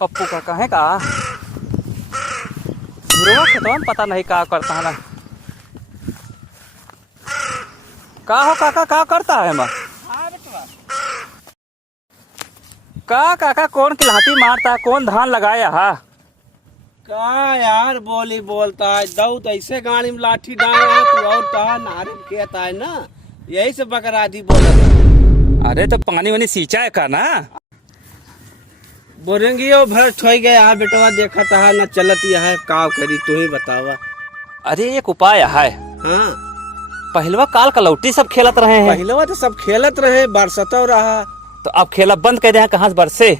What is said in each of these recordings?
पप्पू काका है का ध्रुवा खेतवा में पता नहीं का करता है ना। का हो काका का करता है माँ का काका कौन किलाती मारता है कौन धान लगाया है का यार बोली बोलता है दऊ ऐसे गाड़ी में लाठी डाला तू और कहा नारे कहता है ना यही से बकरादी बोला। अरे तो पानी वानी सींचा है का ना बोलेंगी वो भर ठोई गए यार बेटवा देखा था ना चलत यह है का करी तू ही बतावा। अरे एक उपाय है हाँ पहलवा काल कलौटी सब खेलत रहे हैं पहले तो सब खेलत रहे बरसतो रहा तो अब खेला बंद कर दे कहाँ से बरसे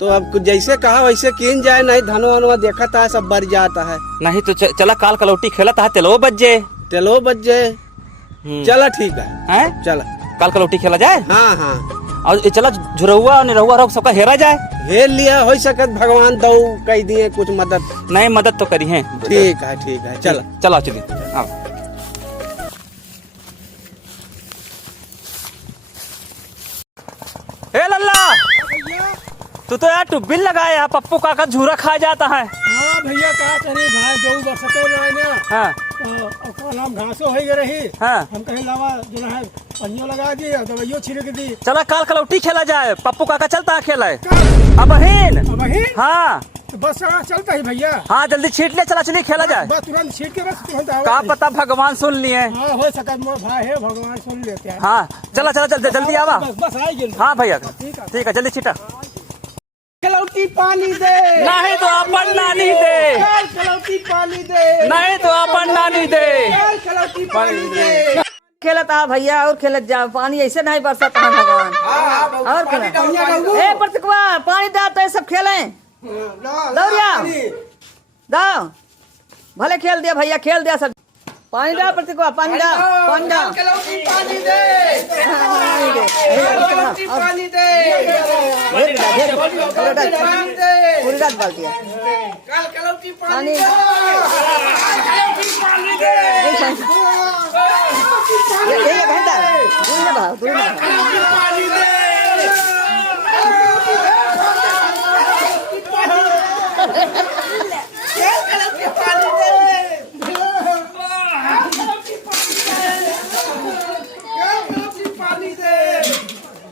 तो अब कुछ जैसे कहा वैसे किन जाए नहीं धनो वनुआ देखा था सब बर जाता है। नहीं तो चला काल कलौटी खेला था तेलो बज जे तेलो बज जाए चला ठीक है हैं चला काल कलौटी खेला जाए। हाँ हाँ और ये चला झुरहुआ और निरहुआ रोग सबका हेरा जाए। हेर लिया हो सकत भगवान दऊ कह दिए कुछ मदद नहीं मदद तो करी है ठीक है चला चलो चलिए आओ। ए लल्ला तू तो यार टुब्बिल लगाया है पप्पू काका झूरा खा जाता है। हाँ भैया क्या करे भाई जो बरसते रहे ना हाँ तो नाम घासो हो रही हाँ हम कहे लावा जो है पनियो लगा दी और दवाइयो छिड़क दी। चला काल कलौटी खेला जाए पप्पू काका चलता है खेला है अब बहन हाँ तो बस चलता ही भैया हाँ जल्दी छीट ले चला चलिए खेला जाए। बस तुरंत छीट के बस तुरंत आओ। का पता भगवान सुन लिए। हाँ हो सकत मोर भाई है भगवान सुन लेते हैं। हाँ चला चला जल्दी जल्दी आवा। बस आई गेल। हाँ भैया ठीक है जल्दी छीटा। कलौटी पानी दे नहीं तो अपन नानी दे कलौटी पानी दे नहीं तो अपन नानी दे कलौटी पानी दे। खेलत आ भैया और खेलत जा पानी ऐसे नहीं बरसत है भगवान और खेलत ए प्रतिकवा पानी दा तो सब खेले दौड़िया दाओ भले खेल दिया भैया खेल दिया सब पानी दा प्रतिकवा पानी दा कलौटी पानी दे पानी दे पूरी रात बाल दिया कलौटी पानी ये घंटा दूर ना भाग दूर ना भाग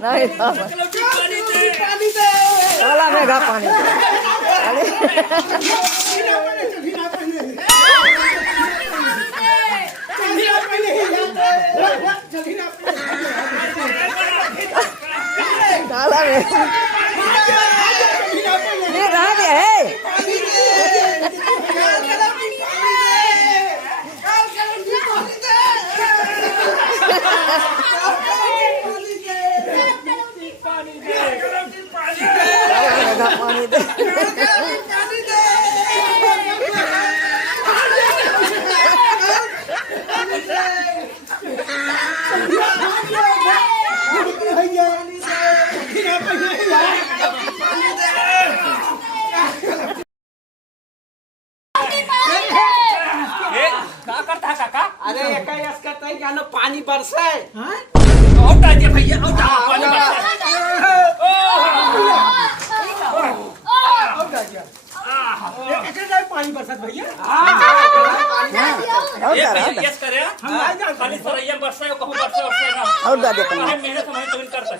नहीं काला मेघा पानी काला मेघा ये कहाँ गया है पानी दे क्या करता है काका। अरे एक कहता है कि पानी बरसे भैया पानी पानी बरसत भैया यस करे खाली सरैया बरसा है कहूं बरसा है ना और दा दे अरे मेहनत हमारी तो करता है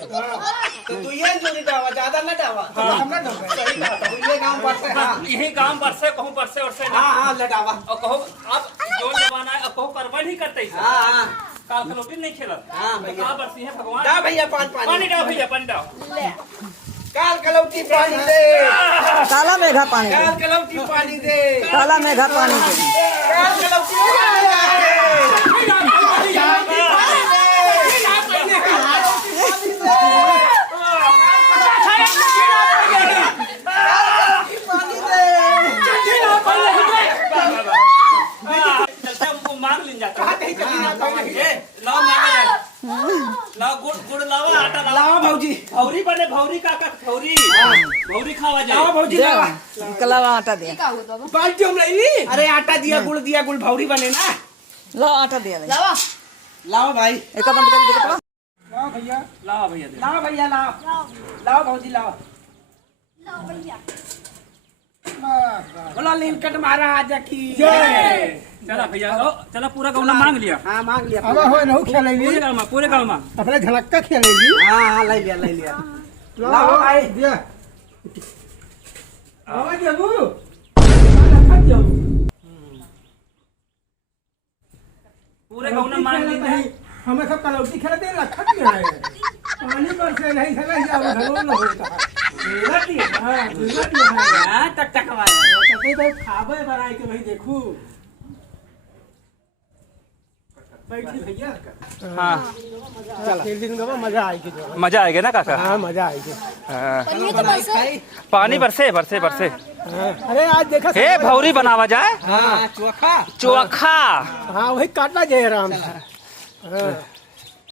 तो तू ये जो नहीं डावा ज्यादा ना डावा हमरा ना सही बात है ये गांव बरसे हां यही गांव बरसे कहूं बरसे और से ना हां लडावा और कहूं अब जो जमाना है अब कहूं परवन ही करते हैं। हां काल कलौटी नहीं खेला। हां भैया कहां बरसी है भगवान दा भैया पानी डाल भैया पानी डाल काल कलौटी पानी दे काला मेघा पानी दे काल कलौटी पानी दे काला मेघा पानी दे काल कलौटी मांग लिन जाता लाओ मांगा जाए लाओ गुड़ लावा आटा लावा भौजी भौरी बने भौरी का भौरी भौरी खावा जाए भौजी लावा कलावा आटा दे बाल्टी हम ले अरे आटा दिया गुड़ भौरी बने ना लो आटा दे लाओ भाई एक बंद कर दे लाओ भैया लावा भैया लाओ भौजी लाओ बोला नीलकंठ महाराज की जय। चला भैया चला पूरा गौना मांग लिया। हाँ मांग लिया अब हो नहु खेलेगी पूरे गाँव में अपने झलक्का खेलेगी हाँ ले लिया लाओ भाई। दिया आवाज देबू लखत जाऊ पूरे गौना मांग लिया। हमें सब कलौटी खेलते हैं लखत में आए पानी पर से नहीं खेला जाओ घरों न होता हां हाँ टक टक तो खाबे बनाए के भाई देखू बैठी भैया हाँ चल एक दिन का मजा आएगी जो मजा आएगा ना काका। हाँ मजा आएगी पानी बरसे बरसे बरसे। अरे आज देखा हे भौरी बनावा जाए। हाँ चोखा चोखा हाँ वही काटना चाहिए आराम से हाँ